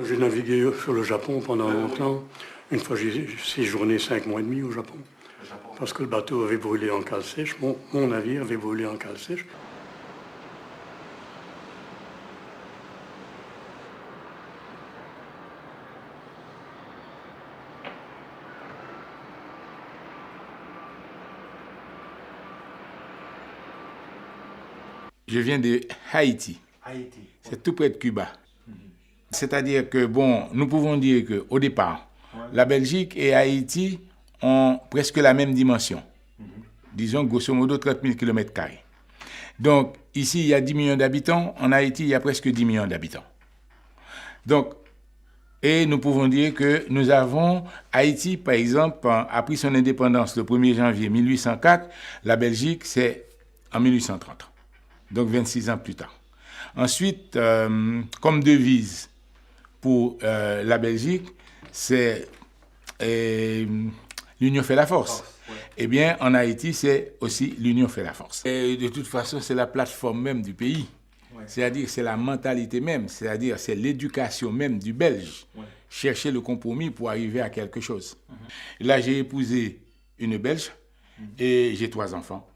J'ai navigué sur le Japon pendant longtemps. Une fois, j'ai séjourné 5 mois et demi au Japon. Parce que le bateau avait brûlé en cale sèche. Mon navire avait brûlé en cale sèche. Je viens de Haïti. C'est tout près de Cuba. C'est-à-dire que, bon, nous pouvons dire qu'au départ, la Belgique et Haïti ont presque la même dimension. Disons, grosso modo, 30 000 km². Donc, ici, il y a 10 millions d'habitants. En Haïti, il y a presque 10 millions d'habitants. Donc, et nous pouvons dire que nous avons, Haïti, par exemple, a pris son indépendance le 1er janvier 1804. La Belgique, c'est en 1830. Donc 26 ans plus tard. Ensuite, comme devise pour la Belgique, c'est l'union fait la force. Eh bien, en Haïti, c'est aussi l'union fait la force. Et de toute façon, c'est la plateforme même du pays. Ouais. C'est-à-dire, c'est la mentalité même. C'est-à-dire, c'est l'éducation même du Belge. Ouais. Chercher le compromis pour arriver à quelque chose. Là, j'ai épousé une Belge et j'ai 3 enfants.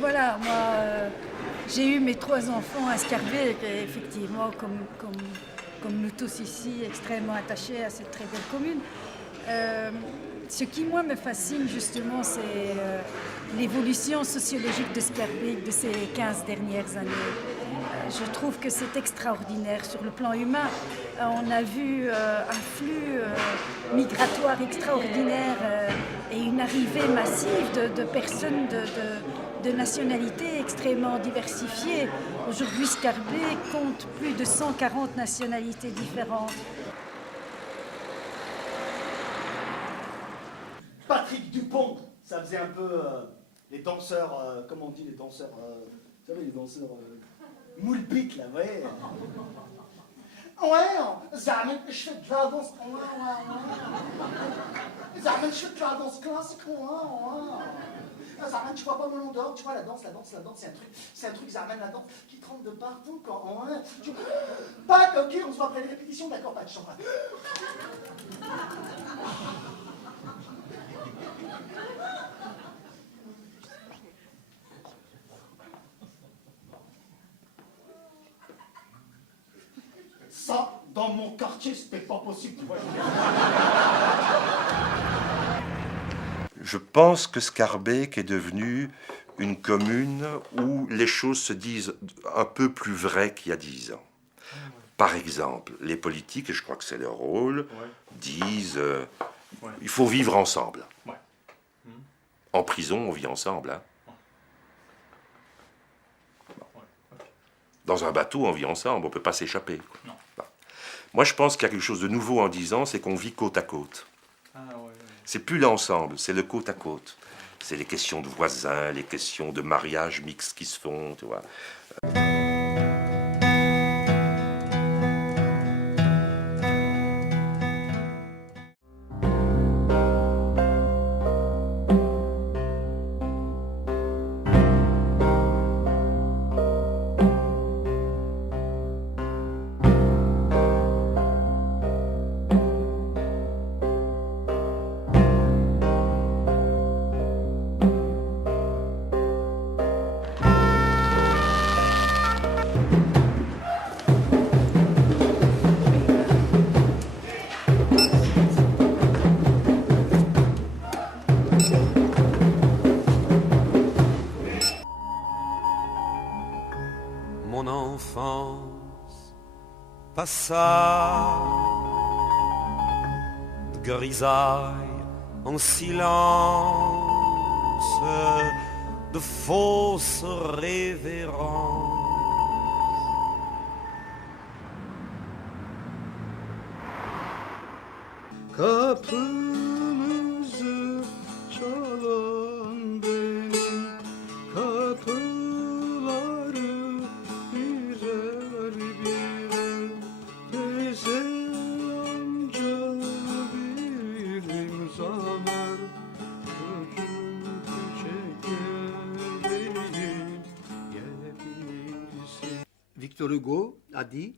Voilà, moi, j'ai eu mes 3 enfants à Scarbeck, et effectivement, comme nous tous ici, extrêmement attachés à cette très belle commune. Ce qui, moi, me fascine, justement, c'est l'évolution sociologique de Scarbeck de ces 15 dernières années. Je trouve que c'est extraordinaire sur le plan humain. On a vu un flux migratoire extraordinaire et une arrivée massive de personnes de nationalités extrêmement diversifiées. Aujourd'hui, Scarbeck compte plus de 140 nationalités différentes. Patrick Dupont, ça faisait un peu les danseurs, comment on dit les danseurs, vous savez les danseurs moule beat là, vous voyez. Ouais, Zaman, je fais de la danse, Zaman, je fais de la danse classique, Zaman, tu vois pas mon nom d'or, tu vois la danse, c'est un truc, Zaman, la danse qui trempe de partout quand Pat, ok, on se voit après les répétitions, d'accord, Pat, je t'en prie. Ça, dans mon quartier, c'était pas possible, tu vois. Je pense que Scarbeck est devenu une commune où les choses se disent un peu plus vraies qu'il y a 10 ans. Par exemple, les politiques, et je crois que c'est leur rôle, disent il faut vivre ensemble. En prison, on vit ensemble. Hein. Dans un bateau, on vit ensemble, on ne peut pas s'échapper. Moi, je pense qu'il y a quelque chose de nouveau en 10 ans, c'est qu'on vit côte à côte. C'est plus l'ensemble, c'est le côte à côte. C'est les questions de voisins, les questions de mariage mixte qui se font, tu vois. mon enfance passa de grisaille en silence, de fausses révérences. Kapımızı çalan beni, kapıları birer birer, teyze amca bir imza ver, çocuk çekerim yepyeni. Victor Hugo a dit,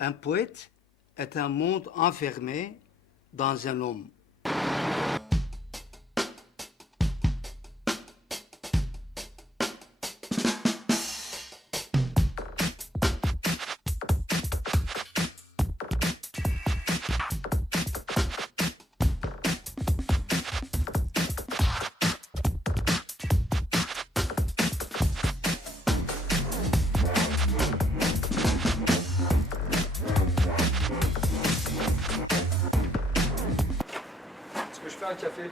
un poète est un monde enfermé dans un homme. Je fais un café.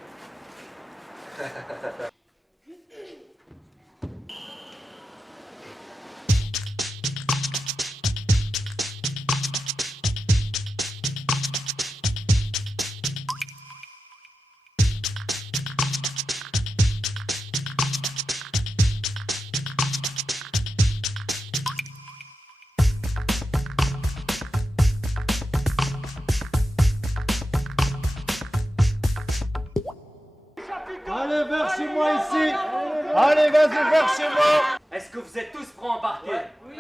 Allez, vers chez moi ici. Allez, vas-y, vers chez moi. Est-ce que vous êtes tous prêts à embarquer? Oui.